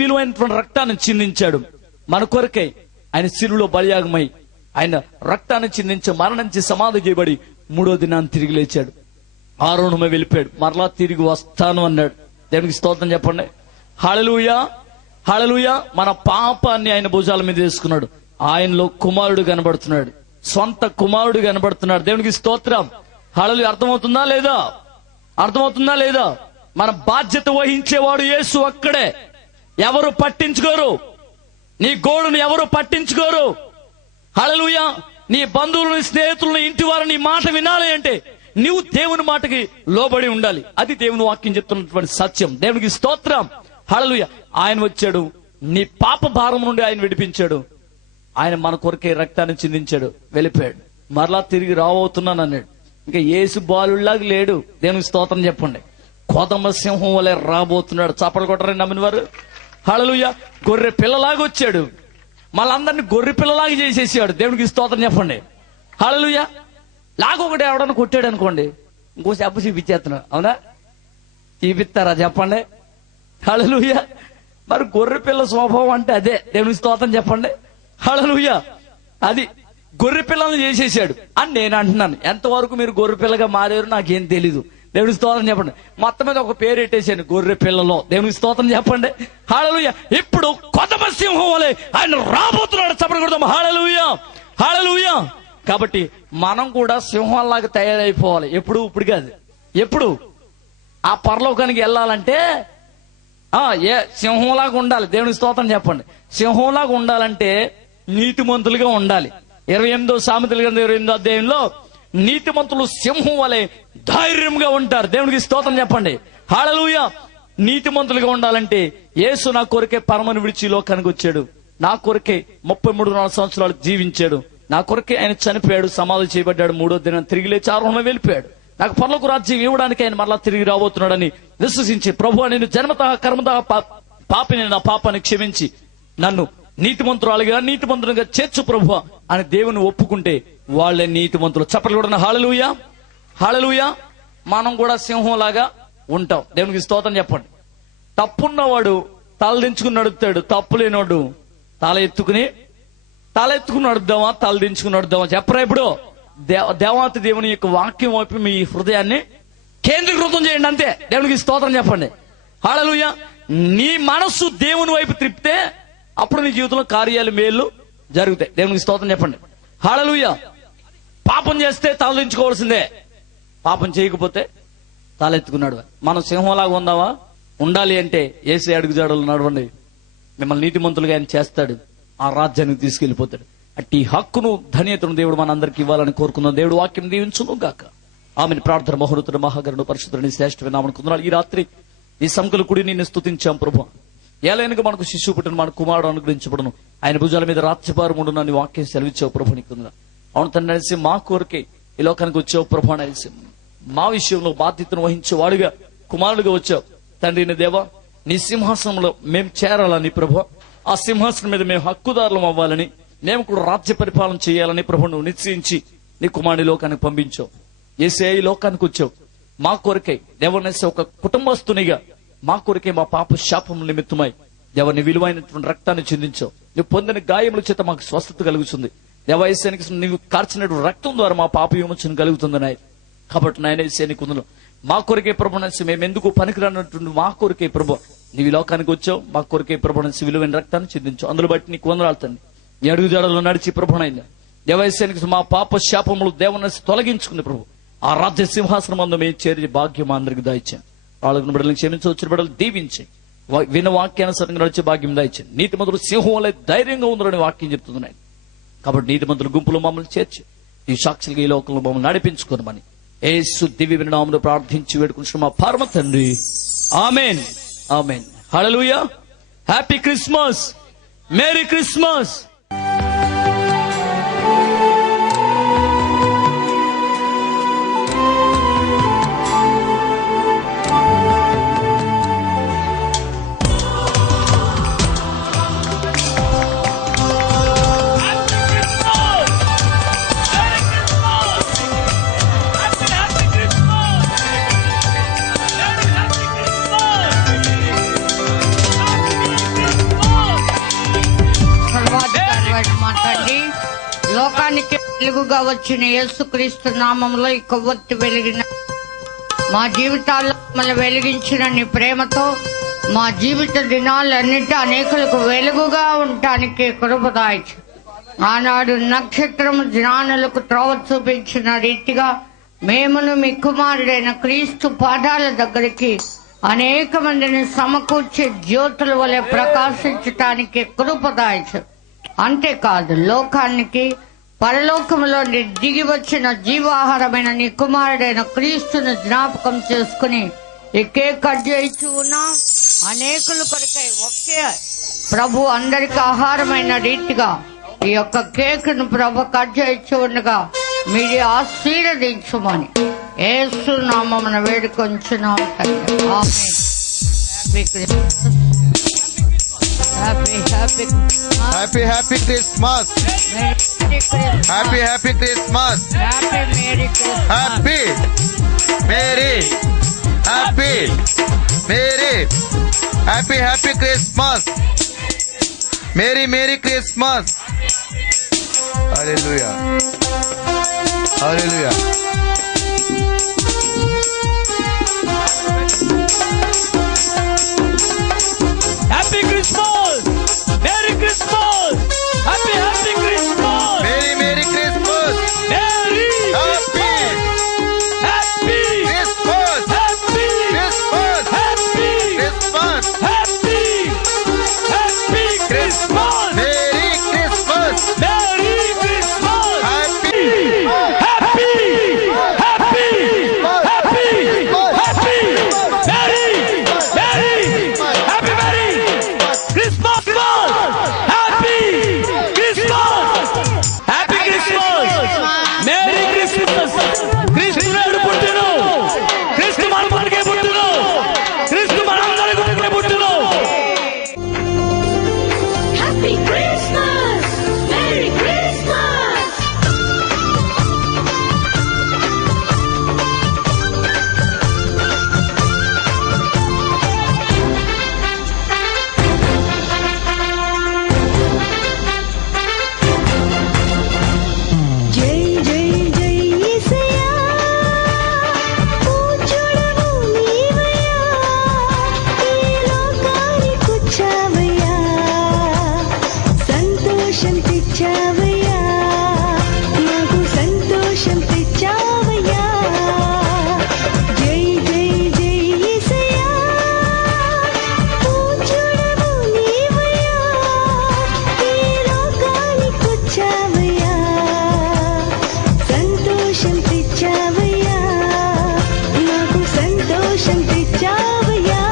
విలువైనటువంటి రక్తాన్ని చిందించాడు. మన కొరకై ఆయన శిలువలో బలియాగమై ఆయన రక్తాన్ని చిందించి మరణించి సమాధి చేయబడి 3వ దినాన్ని తిరిగి లేచాడు. ఆరోహణమే వెళ్ళిపోయాడు. మరలా తిరిగి వస్తాను అన్నాడు. దేవునికి స్తోత్రం చెప్పండి. హల్లెలూయా, హల్లెలూయా. మన పాపాన్ని ఆయన భుజాల మీద వేసుకున్నాడు. ఆయనలో కుమారుడు కనబడుతున్నాడు, సొంత కుమారుడు కనబడుతున్నాడు. దేవునికి స్తోత్రం. హల్లెలూయా. అర్థమవుతుందా లేదా? అర్థమవుతుందా లేదా? మన బాధ్యత వహించేవాడు యేసు అక్కడే. ఎవరు పట్టించుకోరు, నీ గోడును ఎవరు పట్టించుకోరు. హల్లెలూయా. నీ బంధువులను, స్నేహితులను, ఇంటి వారు నీ మాట వినాలి అంటే నీవు దేవుని మాటకి లోబడి ఉండాలి. అది దేవుని వాక్యం చెప్తున్నటువంటి సత్యం. దేవునికి స్తోత్రం. హల్లెలూయా. ఆయన వచ్చాడు, నీ పాప భారం నుండి ఆయన విడిపించాడు. ఆయన మన కొరకే రక్తాన్ని చిందించాడు, వెళ్ళిపోయాడు. మరలా తిరిగి రాబోతున్నాను అన్నాడు. ఇంకా యేసు బాలుడిలాగా లేడు. దేవునికి స్తోత్రం చెప్పండి. కోదమ సింహం వలె రాబోతున్నాడు. చప్పలు కొట్టరని నమ్మిన వారు. హల్లెలూయా. గొర్రె పిల్లలాగా వచ్చాడు, మళ్ళందరినీ గొర్రె పిల్లలాగా చేసేసాడు. దేవునికి స్తోత్రం చెప్పండి. హల్లెలూయా. లాగొకటి ఎవడన్నా కొట్టాడు అనుకోండి, ఇంకో చెప్పు చూపించేస్తున్నాడు. అవునా? చూపిస్తారా చెప్పండి? హల్లెలూయా. మరి గొర్రె పిల్ల స్వభావం అంటే అదే. దేవునికి స్తోత్రం చెప్పండి. హల్లెలూయా. అది గొర్రె పిల్లల్ని చేసేసాడు అని నేను అంటున్నాను. ఎంతవరకు మీరు గొర్రె పిల్లగా మారారు నాకేం తెలీదు. దేవునికి స్తోత్రం చెప్పండి. మొత్తం మీద ఒక పేరు పెట్టేశాను, గొర్రె పిల్లలో. దేవునికి స్తోత్రం చెప్పండి. హల్లెలూయా. ఇప్పుడు కొదమ సింహం వలె ఆయన రాబోతున్నాడు. చప్పట్లు కొడదాం. హల్లెలూయా, హల్లెలూయా. కాబట్టి మనం కూడా సింహంలాగా తయారైపోవాలి. ఎప్పుడు? ఇప్పుడు కాదు, ఎప్పుడు? ఆ పరలోకానికి వెళ్ళాలంటే సింహంలాగా ఉండాలి. దేవునికి స్తోత్రం చెప్పండి. సింహంలాగా ఉండాలంటే నీతిమంతులుగా ఉండాలి. 28వ సామెతల గ్రంథం 28వ అధ్యాయంలో నీతిమంతులు సింహం వలె ధైర్యంగా ఉంటారు. దేవునికి స్తోత్రం చెప్పండి. హల్లెలూయా. నీతిమంతులుగా ఉండాలంటే యేసు నా కొరకే పరమను విడిచి లోకానికి వచ్చాడు. నా కొరకే 33 సంవత్సరాలు జీవించాడు. నా కొరకే ఆయన చనిపోయాడు, సమాధి చేయబడ్డాడు. 3వ దినం తిరిగి లేచి ఆరోహణమే వెళ్ళిపోయాడు. నాకు పరలోక రాజ్యం ఇవ్వడానికి ఆయన మరలా తిరిగి రాబోతున్నాడని విశ్వసించి, ప్రభువా నేను జన్మతః కర్మతః పాపిని, నా పాపాన్ని క్షమించి నన్ను నీతిమంతురాలుగా, నీతిమంతునిగా చేర్చు ప్రభువా అని దేవుని ఒప్పుకుంటే వాళ్ళే నీతిమంతులు. చప్పట్లు కూడా. హల్లెలూయా, హల్లెలూయా. మనం కూడా సింహంలాగా ఉంటాం. దేవునికి స్తోత్రం చెప్పండి. తప్పున్నవాడు తలదించుకుని నడుపుతాడు, తప్పు లేనివాడు తల ఎత్తుకుని నడుద్దామా, తలదించుకుని నడుద్దామా? చెప్పరా? ఇప్పుడు దేవాతి దేవుని యొక్క వాక్యం వైపు మీ హృదయాన్ని కేంద్రీకృతం చేయండి, అంతే. దేవునికి స్తోత్రం చెప్పండి. హల్లెలూయా. నీ మనస్సు దేవుని వైపు త్రిప్తే అప్పుడు నీ జీవితంలో కార్యాలు, మేలు జరుగుతాయి. దేవునికి స్తోత్రం చెప్పండి. హల్లెలూయా. పాపం చేస్తే తలదించుకోవాల్సిందే, పాపం చేయకపోతే తలెత్తుకున్నాడు. మనం సింహంలాగా ఉందామా? ఉండాలి అంటే యేసు అడుగుజాడలు నడవండి. మిమ్మల్ని నీతిమంతులుగా ఆయన చేస్తాడు, ఆ రాజ్యానికి తీసుకెళ్లిపోతాడు. అట్టి హక్కును, ధన్యతను దేవుడు మనందరికి ఇవ్వాలని కోరుకుందాం. దేవుడు వాక్యం దీవించును గాక. ఆమెను ప్రార్థన. మహోన్నతుడు, మహాగరుడు, పరిశుద్ధుని శ్రేష్ఠమైన నామమున కొందనాలు. ఈ రాత్రి ఈ సంకులు కూడి నిన్ను స్తుతించాం ప్రభు. ఏలైనగా మనకు శిశువు పుట్టిన, మన కుమారుడు అనుగ్రహించబడును, ఆయన భుజాల మీద రాజ్యభారముండు అని వాక్యం సెలవిచ్చావు ప్రభు. నీకు అవును తండ్రి అనేసి మా కోరికే ఈ లోకానికి వచ్చావు ప్రభు అనేసి మా విషయంలో బాధ్యతను వహించేవాడుగా కుమారుడుగా వచ్చావు తండ్రి. దేవా, నీ సింహాసనంలో మేము చేరాలని ప్రభు, ఆ సింహాసనం మీద మేము హక్కుదారులం అవ్వాలని, మేము కూడా రాజ్య పరిపాలన చేయాలని ప్రభు నువ్వు నిశ్చయించి నీ కుమారుడి లోకానికి పంపించావు. యేసే ఈ లోకానికి వచ్చావు మా కొరకై. దేవనేసి ఒక కుటుంబస్తునిగా మా కొరకే మా పాప శాపం నిమిత్తమై దేవని విలువైనటువంటి రక్తాన్ని చిందించావు. నువ్వు పొందిన గాయముల చేత మాకు స్వస్థత కలుగుతుంది. దేవాయసానికి నువ్వు కార్చినటువంటి రక్తం ద్వారా మా పాప విమోచన కలుగుతుంది నాయన. కాబట్టి నాయన యేసు మా కొరకే ప్రభు నడిచి మేము ఎందుకు పనికిరానటువంటి మా కొరకే ప్రభు నీవు లోకానికి వచ్చావు. మా కొరకే ప్రభు నడిచి విలువైన రక్తాన్ని చిందించావు. అందులో బట్టి నీకు వందనాలు తండ్రి. నీ అడుగుజాడలో నడిచి ప్రభునైనా దేవాయసానికి మా పాప శాపములు దేవుని తొలగించుకుని ప్రభు ఆ రాజ్య సింహాసనం అందు మేము చేరి భాగ్యం అందరికి దాయిచ్చాను. వాళ్ళకు బిడ్డలను క్షమించి, వచ్చిన బిడ్డలు దీవించి, విన్న వాక్యానుసారంగా నడిచే భాగ్యం దాయిచ్చాను. నీతిమంతులు సింహం వలె ధైర్యంగా ఉందని వాక్యం చెప్తున్నాయి. కాబట్టి నీతిమంతుల గుంపులు మమ్మల్ని చేర్చి ఈ సాక్షులుగా ఈ లోకంలో మమ్మల్ని నడిపించుకోనమని యేసు దివ్య నామములో ప్రార్థించి వేడుకుంటున్నాం మా పరమ తండ్రి. Amen, amen. Hallelujah. Happy Christmas, merry Christmas. లోకానికి వెలుగుగా వచ్చిన యేసుక్రీస్తు నామంలో ఈ కొవ్వొత్తి వెలిగిన మా జీవితాల్లో మమ్మల్ని వెలిగించిన నీ ప్రేమతో మా జీవిత దినాలన్నిటి అనేకులకు వెలుగుగా ఉండటానికి కృపదాయిచు. ఆనాడు నక్షత్రము జ్ఞానులకు త్రోవ చూపించిన రీతిగా మేమును మీ కుమారుడైన క్రీస్తు పాదాల దగ్గరికి అనేక మందిని సమకూర్చి జ్యోతుల వలె ప్రకాశించటానికి కృపదాయిచు. అంతేకాదు లోకానికి పరలోకములో దిగి వచ్చిన జీవాహారమైన నీ కుమారుడైన క్రీస్తును జ్ఞాపకం చేసుకుని ఈ కేక్ కట్ చేయించు ఉన్నాం. అనేకుల కొరకై ఒకే ప్రభు అందరికి ఆహారమైన రీతిగా ఈ యొక్క కేక్ ను ప్రభు కట్ చేయించు ఉండగా మీరు ఆశీర్వదించమని యేసు నామమున వేడుకొంచున్నాం తండ్రి. Amen. Happy Christmas. Happy Christmas. Happy Christmas. Merry Christmas. Hallelujah. Happy Christmas, merry Christmas, happy Christmas, Merry Christmas. Merry Happy happy Christmas. Happy Christmas. Happy Christmas. Happy Christmas, Merry Christmas. Merry Christmas, Happy happy happy happy happy merry happy merry Christmas, happy Christmas, happy Christmas, merry Christmas. క్రీస్తు నాడు పుట్టును, క్రీస్తు మన కొరకే పుట్టును, క్రీస్తు మనందరి కొరకే పుట్టును. Happy Christmas! Merry Christmas! జై జై జై యేసయ్యా పూజుడవు నీవయ్యా ఈ లోకానికొచ్చావయ్యా సంతోషం తెచ్చావయ్యా మాకు సంతోషం తెచ్చావయ్యా జై జై జై యేసయ్యా పూజుడవు నీవయ్యా ఈ లోకానికొచ్చావయ్యా సంతోషం తెచ్చావయ్యా మాకు సంతోషం తెచ్చావయ్యా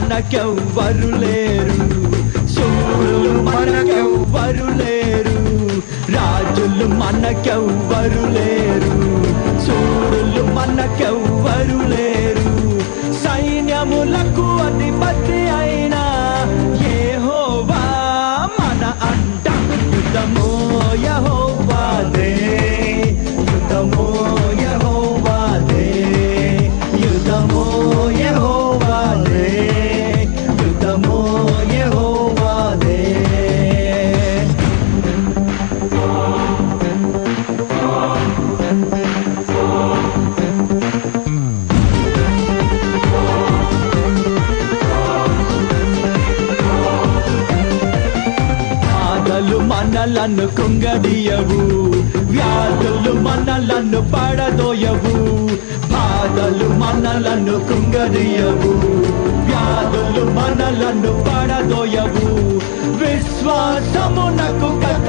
మనకెవ్వరు లేరు, శూరులు మనకెవ్వరు లేరు, రాజులు మనకెవ్వరు లేరు, శూరులు మనకెవ్వరు లేరు, సైన్యములకు అధిపతి అయినా యెహోవా మన అంట. యుద్ధమో యెహోవాదే, యుద్ధమో యెహోవాదే, యుద్ధమో యెహోవాదే, యుద్ధమో యెహోవాదే. బాధలు మనలను కృంగదీయవు, వ్యాధులు మనలను పడదోయవు, బాధలు మనలను కృంగదీయవు, వ్యాధులు మనలను పడదోయవు, విశ్వాసమునకు కథ